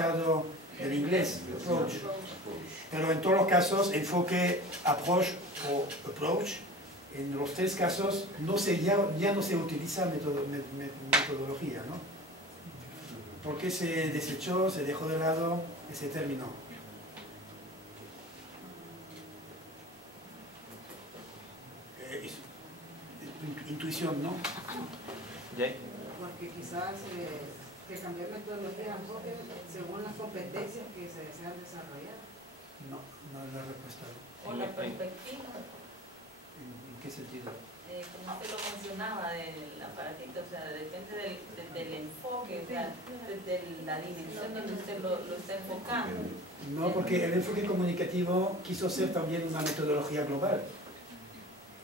usado del inglés, approach. Pero en todos los casos, enfoque, approach o approach, en los tres casos ya no se utiliza metodología, ¿no? Porque se desechó, se dejó de lado ese término. Intuición, ¿no? Porque quizás que cambiar metodología de enfoque según las competencias que se desean desarrollar. No, no es la respuesta. O la perspectiva. ¿En qué sentido? Como usted lo mencionaba, del aparatito, o sea, depende del enfoque, o sea, desde la dimensión donde usted lo está enfocando. No, porque el enfoque comunicativo quiso ser también una metodología global.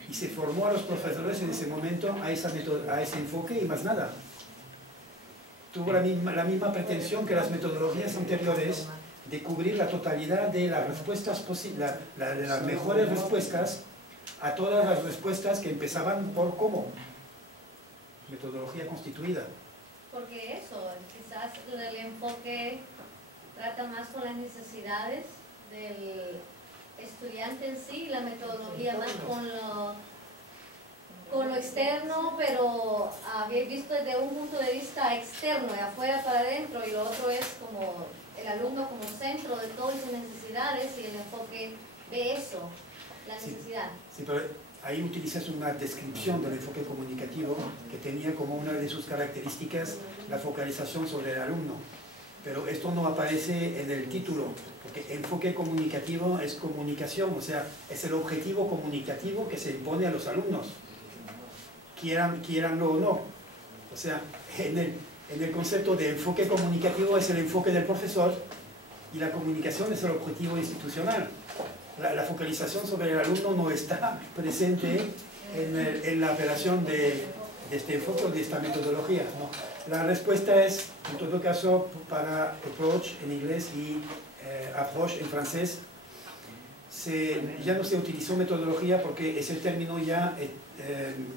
Y se formó a los profesores en ese momento a ese enfoque y más nada. Tuvo la misma pretensión que las metodologías anteriores de cubrir la totalidad de las respuestas posibles, de las mejores respuestas a todas las respuestas que empezaban por cómo. Metodología constituida. Porque eso, quizás el enfoque trata más con las necesidades del estudiante en sí, la metodología más con lo externo, pero habéis visto desde un punto de vista externo, de afuera para adentro, y lo otro es como el alumno como centro de todas sus necesidades, y el enfoque ve eso, la necesidad. Sí, pero ahí utilizas una descripción del enfoque comunicativo que tenía como una de sus características la focalización sobre el alumno. Pero esto no aparece en el título, porque enfoque comunicativo es comunicación, o sea, es el objetivo comunicativo que se impone a los alumnos, quieranlo o no. O sea, en el concepto de enfoque comunicativo es el enfoque del profesor y la comunicación es el objetivo institucional. La focalización sobre el alumno no está presente en la operación de este enfoque o de esta metodología, ¿no? La respuesta es, en todo caso, para approach en inglés y approach en francés, ya no se utilizó metodología porque ese término ya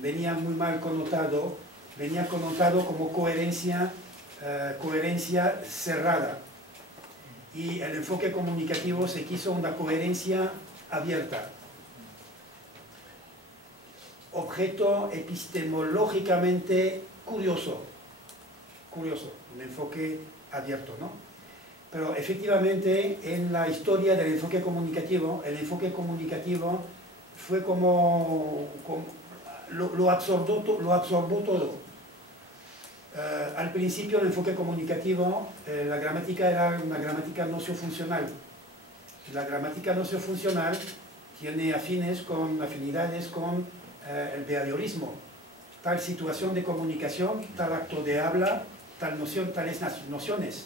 venía muy mal connotado, venía connotado como coherencia cerrada. Y el enfoque comunicativo se quiso una coherencia abierta. Objeto epistemológicamente curioso, un enfoque abierto, ¿no? Pero efectivamente en la historia del enfoque comunicativo, el enfoque comunicativo fue como lo absorbó todo. Al principio el enfoque comunicativo, la gramática era una gramática nocio-funcional. La gramática nocio-funcional tiene afinidades con el behaviorismo. Tal situación de comunicación, tal acto de habla, tales nociones.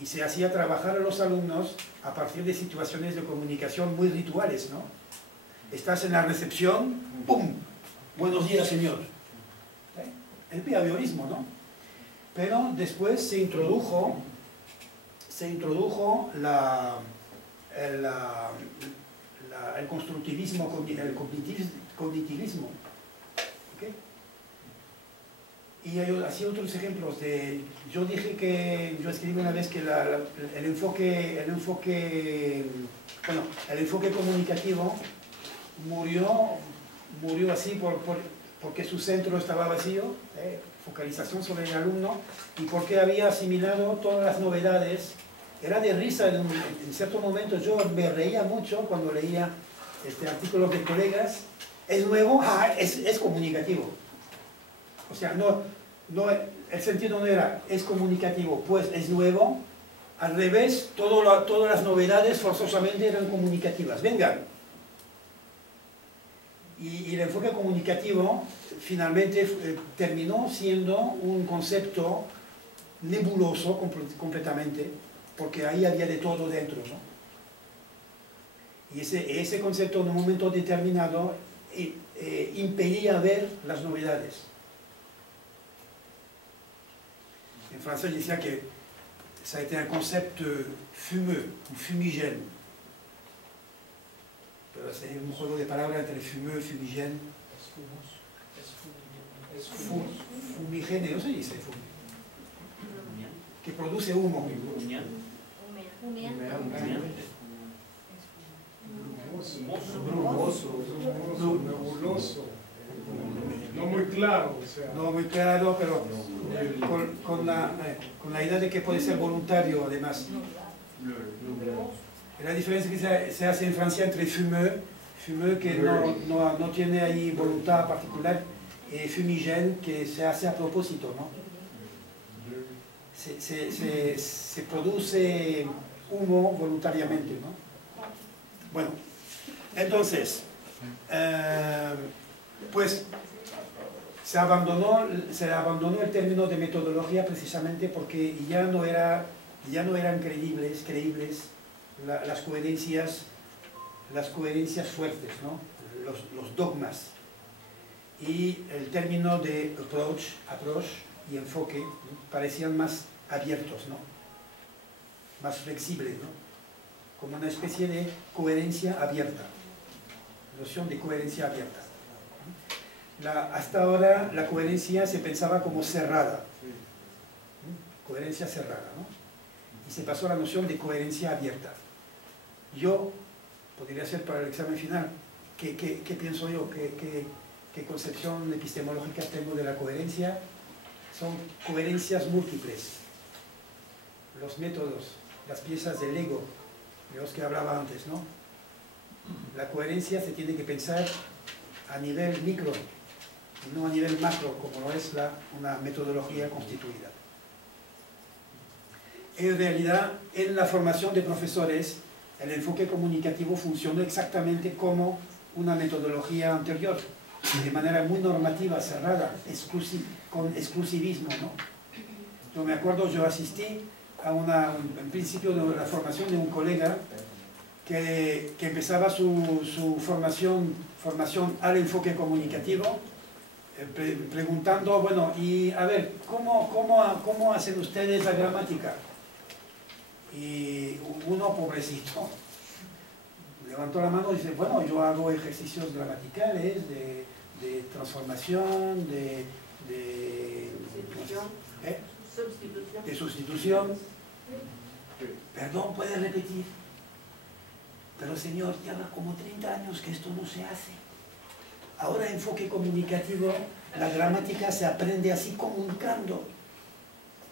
Y se hacía trabajar a los alumnos a partir de situaciones de comunicación muy rituales, ¿no? Estás en la recepción, ¡pum! Buenos días, señor. El behaviorismo, ¿no? Pero después se introdujo el constructivismo, el cognitivismo. ¿Okay? Y hay así otros ejemplos. Yo dije que, yo escribí una vez que el enfoque comunicativo murió así porque su centro estaba vacío, focalización sobre el alumno, y porque había asimilado todas las novedades. Era de risa, en cierto momento yo me reía mucho cuando leía artículos de colegas. Es nuevo, es comunicativo. O sea, el sentido no era es comunicativo, pues es nuevo. Al revés, todas las novedades forzosamente eran comunicativas. Vengan. Y el enfoque comunicativo finalmente terminó siendo un concepto nebuloso completamente, porque ahí había de todo dentro, ¿no? Y ese concepto en un momento determinado impedía ver las novedades. En francés decía que ça a été un concept fumeux ou fumigène. Pero es un juego de palabras entre fumeux, fumigène. Fumigène, no se dice fumigène. que produce humo. Brumoso, nebuloso. No muy claro, o sea. No muy claro, pero con la idea de que puede ser voluntario además. La diferencia que se hace en Francia entre fumeur que no tiene ahí voluntad particular, y fumigène que se hace a propósito, ¿no? Se produce humo voluntariamente, ¿no? Bueno, entonces, pues se abandonó el término de metodología precisamente porque ya no eran creíbles las coherencias fuertes, ¿no? Los dogmas. Y el término de approach y enfoque, ¿no? Parecían más abiertos, ¿no? Más flexibles, ¿no? Como una especie de coherencia abierta, noción de coherencia abierta. Hasta ahora la coherencia se pensaba como cerrada, coherencia cerrada, ¿no? Y se pasó a la noción de coherencia abierta. Yo podría ser para el examen final, ¿qué pienso yo? ¿Qué concepción epistemológica tengo de la coherencia? Son coherencias múltiples. Los métodos, las piezas del Lego, de los que hablaba antes, ¿no? La coherencia se tiene que pensar a nivel micro, y no a nivel macro, como lo es una metodología constituida. En realidad, en la formación de profesores, el enfoque comunicativo funcionó exactamente como una metodología anterior, de manera muy normativa, cerrada, con exclusivismo, ¿no? Yo me acuerdo, yo asistí a en principio de la formación de un colega que empezaba su formación al enfoque comunicativo, preguntando, bueno, y a ver, ¿cómo hacen ustedes la gramática? Y uno, pobrecito, levantó la mano y dice, bueno, yo hago ejercicios gramaticales de transformación, de sustitución. Perdón, ¿puede repetir? Pero señor, lleva como 30 años que esto no se hace. Ahora enfoque comunicativo, la gramática se aprende así comunicando.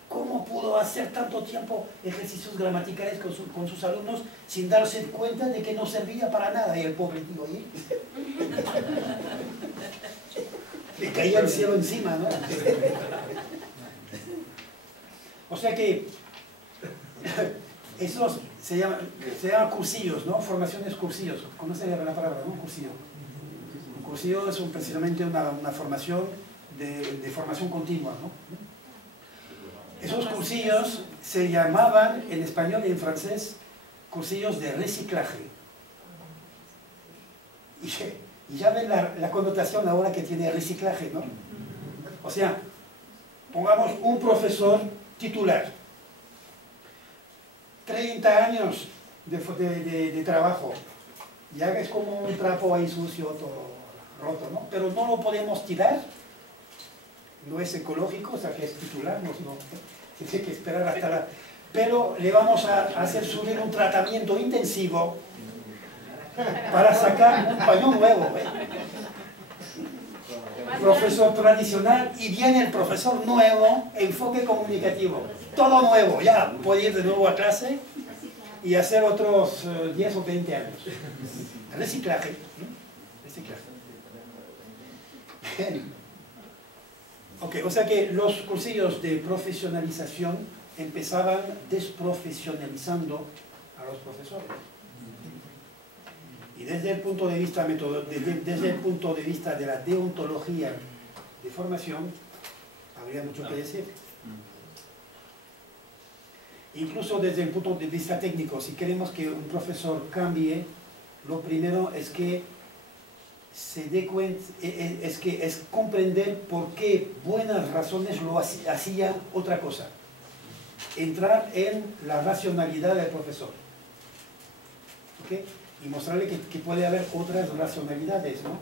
¿Cómo pudo hacer tanto tiempo ejercicios gramaticales con sus alumnos sin darse cuenta de que no servía para nada? Y el pobre tío ahí le caía el cielo encima, ¿no? O sea que esos se llaman cursillos, ¿no? Formaciones cursillos. ¿Conocen la palabra, no? Cursillo. Un cursillo es precisamente una formación de formación continua, ¿no? Esos cursillos se llamaban en español y en francés cursillos de reciclaje. Y ya ven la connotación ahora que tiene reciclaje, ¿no? O sea, pongamos un profesor titular, 30 años de trabajo, ya es como un trapo ahí sucio, todo roto, ¿no? Pero no lo podemos tirar. No es ecológico, o sea que es titular, no tiene que esperar hasta la... Pero le vamos a hacer subir un tratamiento intensivo para sacar un pañón nuevo, ¿eh? Profesor tradicional y viene el profesor nuevo, enfoque comunicativo, todo nuevo, ya puede ir de nuevo a clase y hacer otros 10 o 20 años. Reciclaje, ¿no? Reciclaje. Bien. Ok, o sea que los cursillos de profesionalización empezaban desprofesionalizando a los profesores. Y desde el punto de vista de la deontología de formación, habría mucho que decir. Incluso desde el punto de vista técnico, si queremos que un profesor cambie, lo primero es que se dé cuenta, es comprender por qué buenas razones lo hacía otra cosa. Entrar en la racionalidad del profesor. ¿Okay? Y mostrarle que puede haber otras racionalidades, ¿no?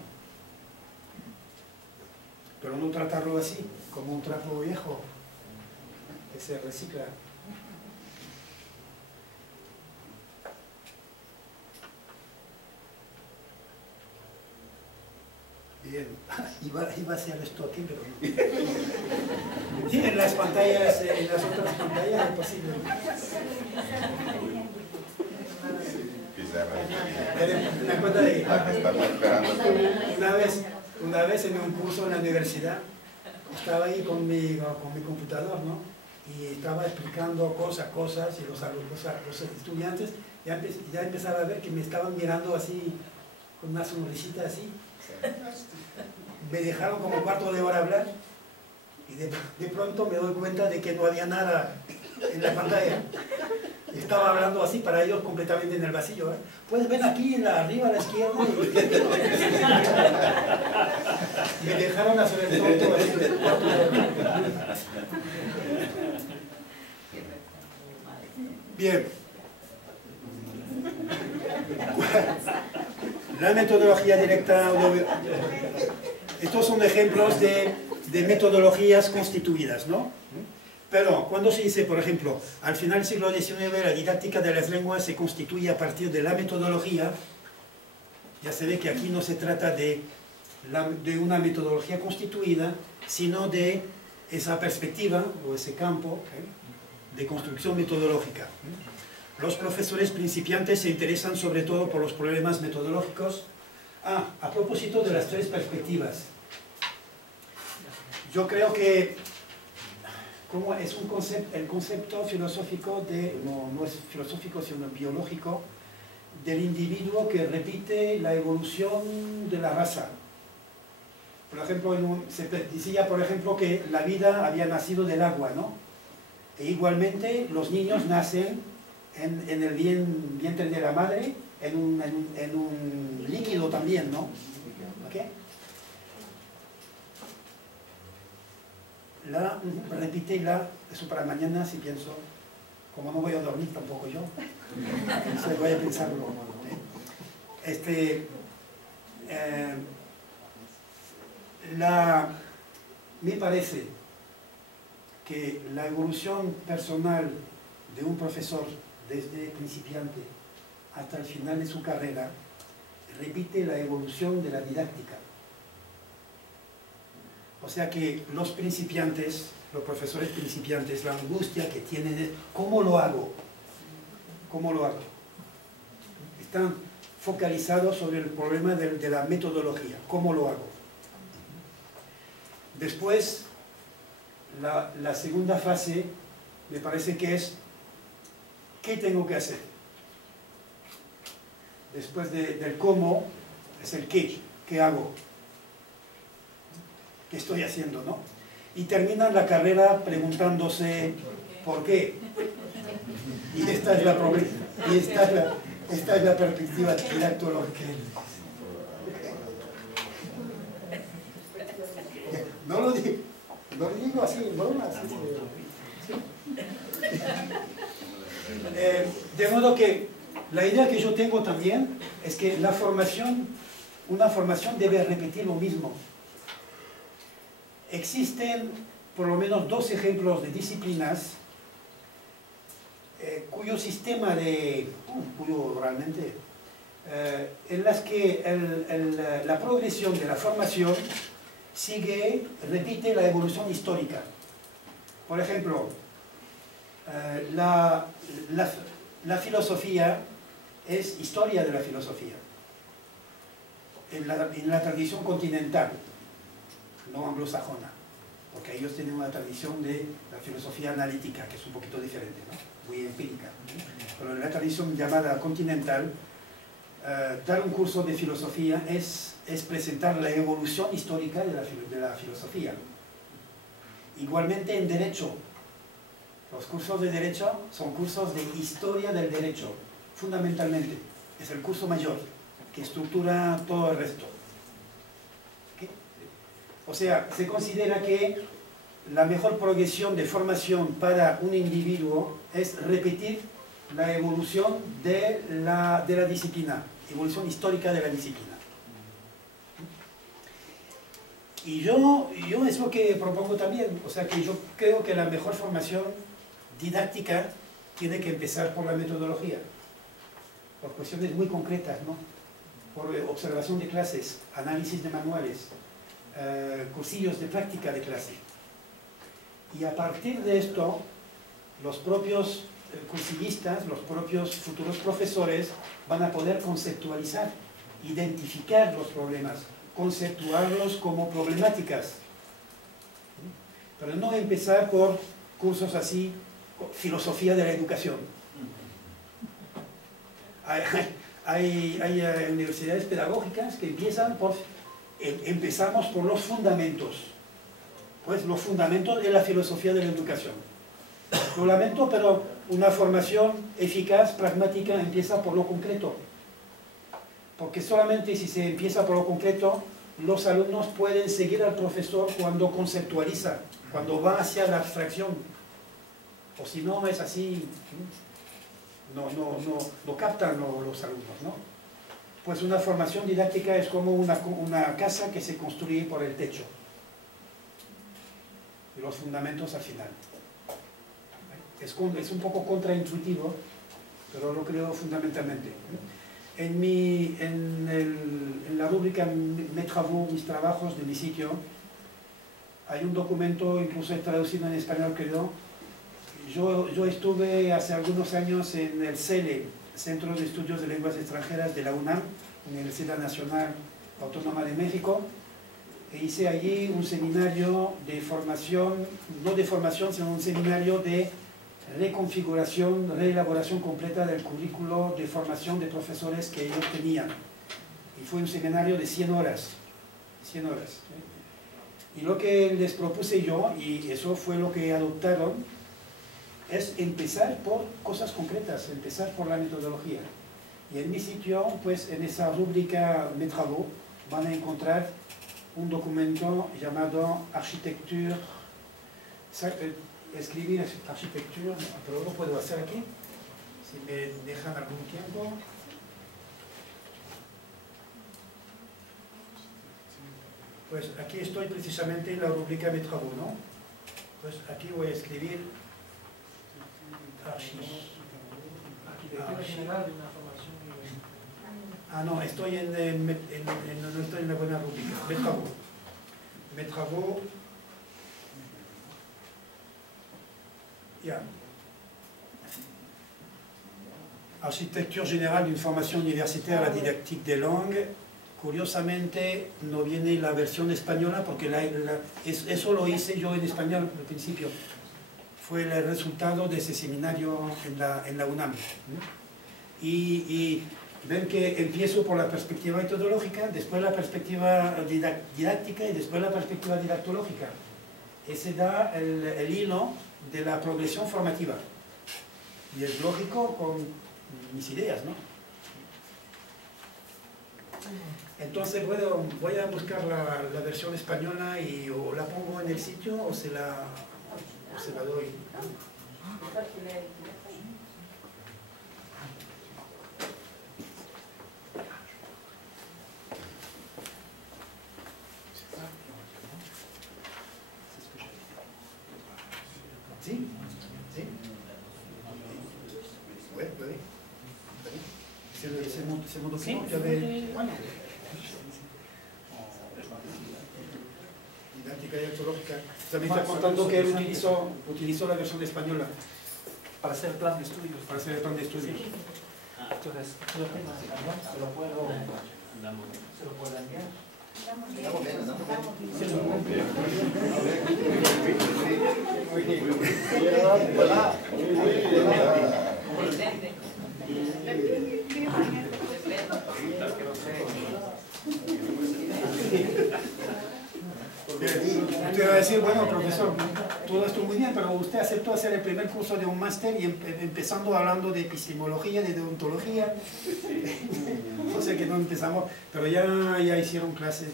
Pero no tratarlo así, como un trapo viejo que se recicla. Bien, iba a hacer esto aquí, pero no. Sí, en las pantallas, en las otras pantallas es posible. Me acuerdo de una vez en un curso en la universidad, estaba ahí con mi computador, ¿no? Y estaba explicando cosas, y los estudiantes ya empezaba a ver que me estaban mirando así, con una sonrisita así. Me dejaron como un cuarto de hora hablar y de pronto me doy cuenta de que no había nada en la pantalla. Estaba hablando así para ellos completamente en el vacío. Puedes ver aquí arriba a la izquierda. Y me dejaron hacer el tonto así de cuarto de hora. Bien. La metodología directa. Estos son ejemplos de metodologías constituidas, ¿no? Pero cuando se dice, por ejemplo, al final del siglo XIX la didáctica de las lenguas se constituye a partir de la metodología, ya se ve que aquí no se trata de una metodología constituida, sino de esa perspectiva o ese campo de construcción metodológica. Los profesores principiantes se interesan sobre todo por los problemas metodológicos. A propósito de las tres perspectivas, yo creo que como es el concepto filosófico, no es filosófico sino biológico, del individuo que repite la evolución de la raza. Por ejemplo, se decía por ejemplo que la vida había nacido del agua, ¿no? E igualmente los niños nacen en el vientre de la madre, en un líquido también, ¿no? ¿Okay? Repite eso para mañana si pienso, como no voy a dormir tampoco yo, entonces voy a pensarlo. Me parece que la evolución personal de un profesor desde principiante hasta el final de su carrera repite la evolución de la didáctica. O sea que los principiantes, los profesores principiantes, la angustia que tienen es ¿cómo lo hago? ¿Cómo lo hago? Están focalizados sobre el problema de la metodología, ¿cómo lo hago? Después, la segunda fase me parece que es ¿qué tengo que hacer? Después del cómo es el ¿qué hago? ¿Qué estoy haciendo, no? Y terminan la carrera preguntándose ¿por qué? Y esta es la perspectiva didáctológica. No lo digo así, no así. De modo que la idea que yo tengo también es que una formación debe repetir lo mismo. Existen por lo menos dos ejemplos de disciplinas cuyo sistema cuyo realmente, en las que la progresión de la formación repite la evolución histórica. Por ejemplo, la filosofía es historia de la filosofía, en la tradición continental, no anglosajona, porque ellos tienen una tradición de la filosofía analítica, que es un poquito diferente, ¿no? Muy empírica. Pero en la tradición llamada continental, dar un curso de filosofía es presentar la evolución histórica de la filosofía. Igualmente en derecho, los cursos de derecho son cursos de historia del derecho, fundamentalmente. Es el curso mayor, que estructura todo el resto. ¿Okay? O sea, se considera que la mejor progresión de formación para un individuo es repetir la evolución de la disciplina, evolución histórica de la disciplina. Y yo es lo que propongo también, o sea que yo creo que la mejor formación didáctica tiene que empezar por la metodología, por cuestiones muy concretas, ¿no? por observación de clases, análisis de manuales, cursillos de práctica de clase. Y a partir de esto, los propios cursillistas, los propios futuros profesores van a poder conceptualizar, identificar los problemas, conceptuarlos como problemáticas. Pero no empezar por cursos así, filosofía de la educación. Hay universidades pedagógicas que empezamos por los fundamentos. Pues los fundamentos de la filosofía de la educación. Lo lamento, pero una formación eficaz, pragmática, empieza por lo concreto. Porque solamente si se empieza por lo concreto, los alumnos pueden seguir al profesor cuando conceptualiza, cuando va hacia la abstracción. O si no es así, no captan los alumnos, ¿no? Pues una formación didáctica es como una casa que se construye por el techo. Y los fundamentos al final. Es un poco contraintuitivo, pero lo creo fundamentalmente. En la rúbrica Mes travaux, mis trabajos de mi sitio, hay un documento, incluso traducido en español, creo. Yo estuve hace algunos años en el CELE, Centro de Estudios de Lenguas Extranjeras de la UNAM, Universidad Nacional Autónoma de México, e hice allí un seminario de formación, no de formación, sino un seminario de reconfiguración, reelaboración completa del currículo de formación de profesores que ellos tenían. Y fue un seminario de 100 horas. 100 horas. Y lo que les propuse yo, y eso fue lo que adoptaron, es empezar por cosas concretas, empezar por la metodología. Y en mi sitio, pues en esa rúbrica Mes travaux, van a encontrar un documento llamado Architecture. Escribir arquitectura, pero lo puedo hacer aquí, si me dejan algún tiempo. Pues aquí estoy precisamente en la rúbrica Mes travaux, ¿no? Pues aquí voy a escribir no, estoy no estoy en la buena rúbrica. Mes travaux. Mes travaux. Architecture générale d'une formation universitaire à la didactique des langues. Curiosamente no viene la versión española porque eso lo hice yo en español al principio. Fue el resultado de ese seminario en la UNAM. Y ven que empiezo por la perspectiva metodológica, después la perspectiva didáctica y después la perspectiva didactológica. Ese da el hilo de la progresión formativa. Y es lógico con mis ideas, ¿no? Entonces voy a buscar la versión española y o la pongo en el sitio o se la doy. ¿Sí? ¿Sí? Ouais, oui. C'est mon document. Didáctica dialectológica. También está contando que él utilizó la versión española para hacer el plan de estudios. para hacer el plan de estudios. Entonces, se lo puedo enviar. Usted va a decir, bueno, profesor, todo esto muy bien, pero usted aceptó hacer el primer curso de un máster y empezando hablando de epistemología, de deontología. No sé que no empezamos, pero ya hicieron clases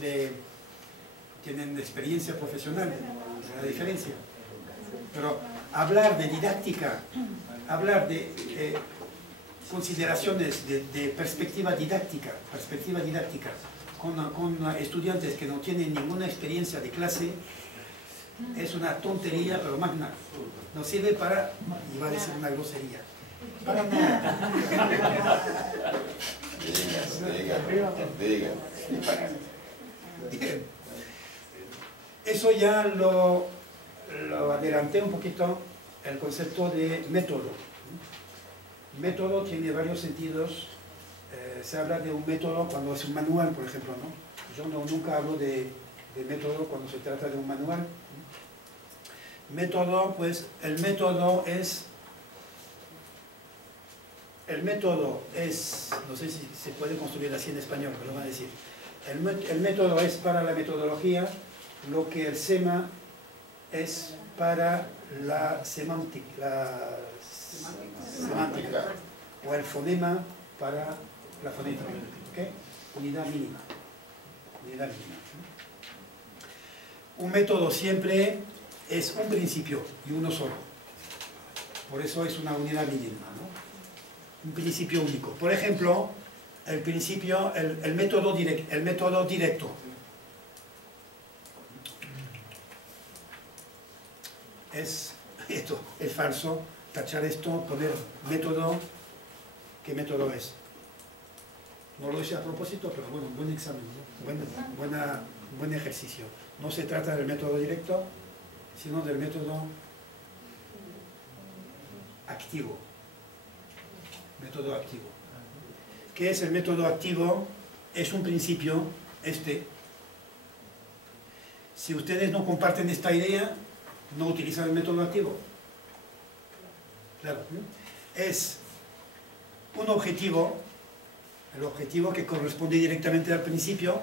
tienen experiencia profesional, es la diferencia. Pero hablar de didáctica, hablar de consideraciones de perspectiva didáctica con estudiantes que no tienen ninguna experiencia de clase, es una tontería, pero magna. No sirve para, iba a decir una grosería, para nada. Diga. Bien. Eso ya lo adelanté un poquito, el concepto de método. Método tiene varios sentidos. Se habla de un método cuando es un manual, por ejemplo, ¿no? Yo nunca hablo de método cuando se trata de un manual. Método, pues el método es, no sé si se puede construir así en español, pero lo van a decir. El método es para la metodología lo que el SEMA es para la semántica, o el fonema para la fonética. ¿Okay? Unidad mínima. Un método siempre es un principio y uno solo. Por eso es una unidad mínima, ¿no? Un principio único. Por ejemplo, el principio, el método directo. Es esto, es falso, tachar esto, poner método. ¿Qué método es? No lo hice a propósito, pero bueno, buen examen, ¿no? Buen ejercicio. No se trata del método directo, sino del método activo. Método activo. ¿Qué es el método activo? Es un principio, Si ustedes no comparten esta idea, no utilizan el método activo. Claro. Es un objetivo, el objetivo que corresponde directamente al principio.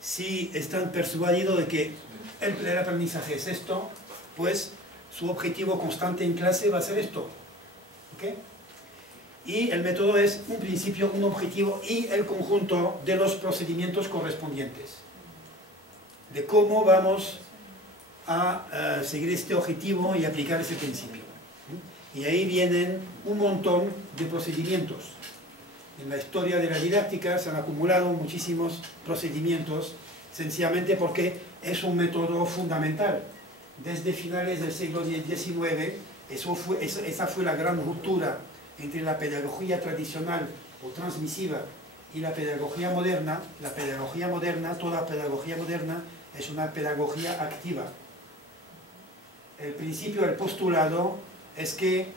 Si están persuadidos de que el aprendizaje es esto, pues su objetivo constante en clase va a ser esto. ¿Okay? Y el método es un principio, un objetivo y el conjunto de los procedimientos correspondientes. De cómo vamos a seguir este objetivo y aplicar ese principio. Y ahí vienen un montón de procedimientos. En la historia de la didáctica se han acumulado muchísimos procedimientos, sencillamente porque es un método fundamental. Desde finales del siglo XIX, esa fue la gran ruptura entre la pedagogía tradicional o transmisiva y la pedagogía moderna. La pedagogía moderna, toda pedagogía moderna, es una pedagogía activa. El principio, el postulado, es que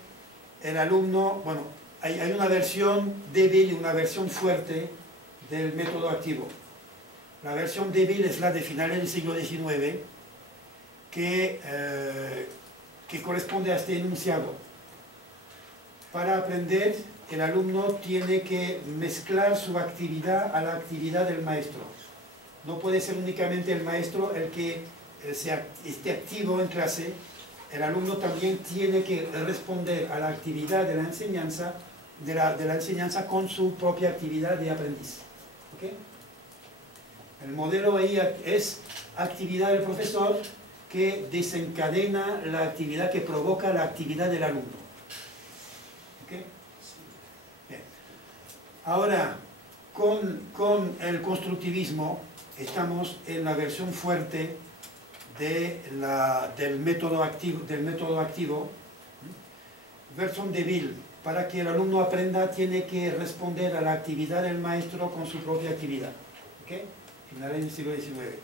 el alumno, bueno, hay una versión débil y una versión fuerte del método activo. La versión débil es la de finales del siglo XIX, que corresponde a este enunciado. Para aprender, el alumno tiene que mezclar su actividad a la actividad del maestro. No puede ser únicamente el maestro el que esté activo en clase. El alumno también tiene que responder a la actividad de la enseñanza, con su propia actividad de aprendiz. ¿Okay? El modelo ahí es actividad del profesor que desencadena la actividad que provoca la actividad del alumno. ¿Okay? Bien. Ahora, con el constructivismo estamos en la versión fuerte del método activo. Versión débil. Para que el alumno aprenda tiene que responder a la actividad del maestro con su propia actividad. ¿Okay? Finales del siglo XIX.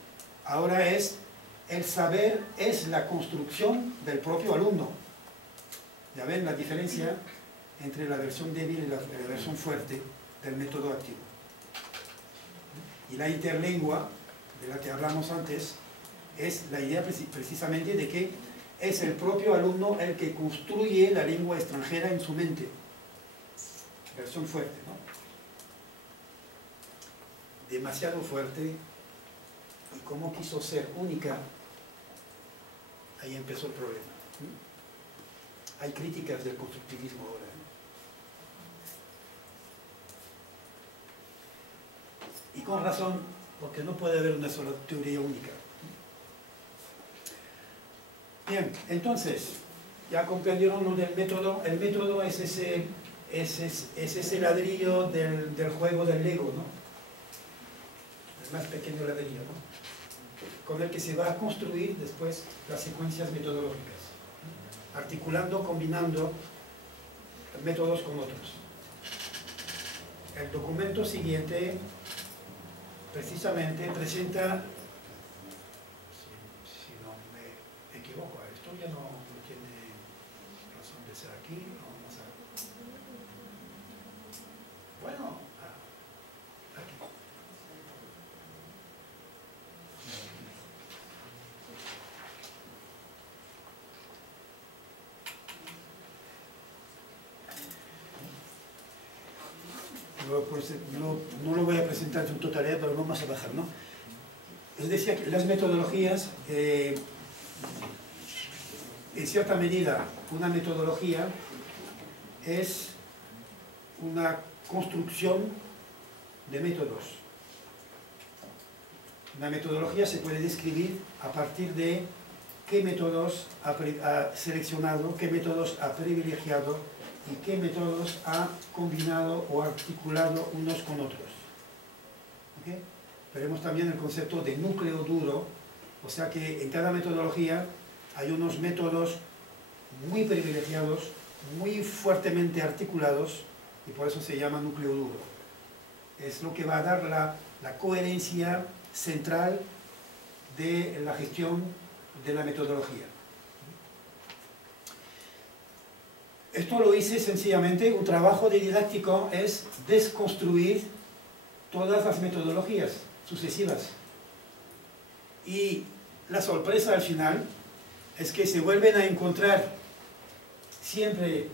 Ahora el saber es la construcción del propio alumno. Ya ven la diferencia entre la versión débil y la versión fuerte del método activo. Y la interlengua, de la que hablamos antes, es la idea precisamente de que es el propio alumno el que construye la lengua extranjera en su mente. Versión fuerte, ¿no? Demasiado fuerte, y como quiso ser única, ahí empezó el problema. Hay críticas del constructivismo ahora. Y con razón, porque no puede haber una sola teoría única. Bien, entonces, ya comprendieron lo del método. El método es ese ladrillo del juego del Lego, ¿no? El más pequeño ladrillo, ¿no? Con el que se va a construir después las secuencias metodológicas, articulando, combinando métodos con otros. el documento siguiente precisamente presenta, si no me equivoco, esto ya no tiene razón de ser aquí, vamos a... Bueno, aquí. No lo voy a presentar en totalidad, pero vamos a bajar, ¿no? Es decir, que las metodologías, en cierta medida, una metodología es una construcción de métodos. Una metodología se puede describir a partir de qué métodos ha seleccionado, qué métodos ha privilegiado y qué métodos ha combinado o articulado unos con otros. ¿Okay? Veremos también el concepto de núcleo duro, o sea que en cada metodología hay unos métodos muy privilegiados, muy fuertemente articulados, y por eso se llama núcleo duro. Es lo que va a dar la coherencia central de la gestión de la metodología. Esto lo hice sencillamente, un trabajo de didáctico es desconstruir todas las metodologías sucesivas. Y la sorpresa al final es que se vuelven a encontrar siempre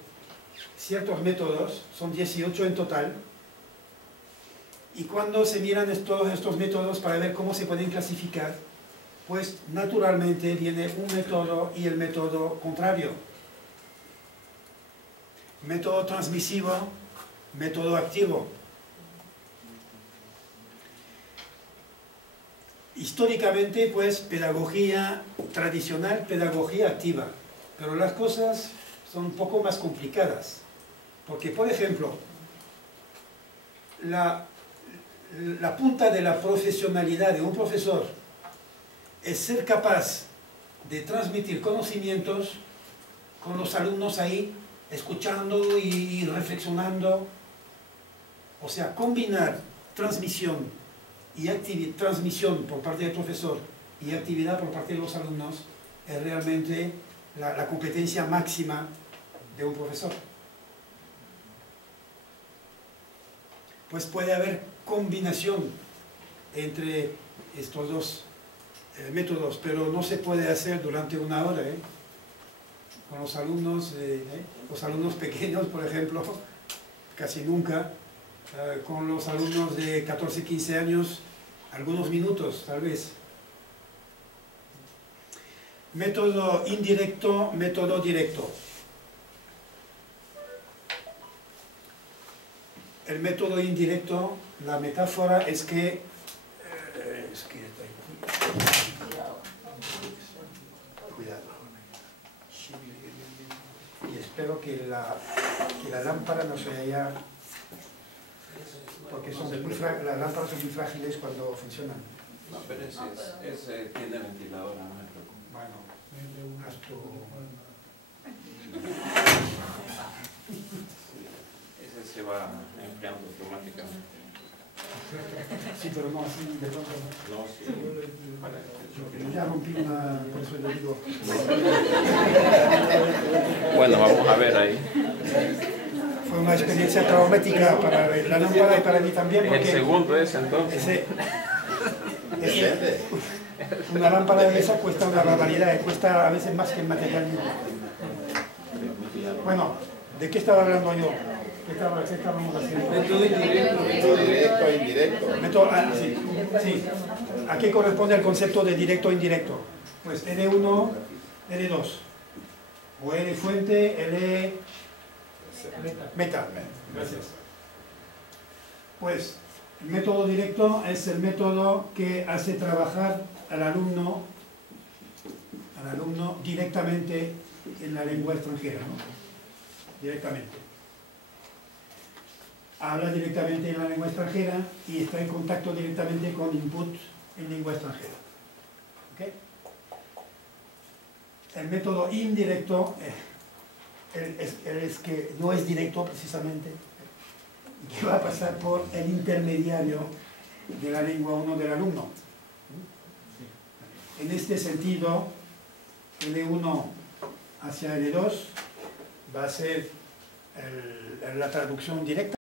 ciertos métodos, son 18 en total, y cuando se miran todos estos métodos para ver cómo se pueden clasificar, pues naturalmente viene un método y el método contrario. Método transmisivo, método activo. Históricamente, pues, pedagogía tradicional, pedagogía activa. Pero las cosas son un poco más complicadas. Porque, por ejemplo, la punta de la profesionalidad de un profesor es ser capaz de transmitir conocimientos con los alumnos ahí, escuchando y reflexionando. O sea, combinar transmisión por parte del profesor y actividad por parte de los alumnos es realmente la competencia máxima de un profesor. Pues puede haber combinación entre estos dos métodos, pero no se puede hacer durante una hora, con los alumnos pequeños, por ejemplo, casi nunca. Con los alumnos de 14, 15 años, algunos minutos, tal vez. Método indirecto, método directo. El método indirecto, la metáfora es que cuidado. Y espero que la lámpara no se haya... Porque las lámparas son muy frágiles cuando funcionan. No, pero ese tiene ventilador, no me preocupo. Bueno, haz tu... Ese se va enfriando automáticamente. Sí, pero no así de pronto. No, sí. Yo ya rompí una, por eso le digo. Bueno, vamos a ver ahí. Fue una experiencia traumática para la lámpara y para mí también. Porque El segundo es entonces. Una lámpara de esa cuesta una barbaridad, cuesta a veces más que el material. Bueno, ¿de qué estaba hablando yo? ¿Qué estábamos haciendo? Método indirecto, método directo e indirecto. Sí. ¿A qué corresponde el concepto de directo e indirecto? Pues L1, L2. O L fuente, L meta. Gracias. Pues el método directo es el método que hace trabajar al alumno directamente en la lengua extranjera, ¿no? Directamente. Habla directamente en la lengua extranjera y está en contacto directamente con input en lengua extranjera. ¿Okay? El método indirecto es que no es directo precisamente, que va a pasar por el intermediario de la lengua 1 del alumno. En este sentido, L1 hacia L2 va a ser la traducción directa.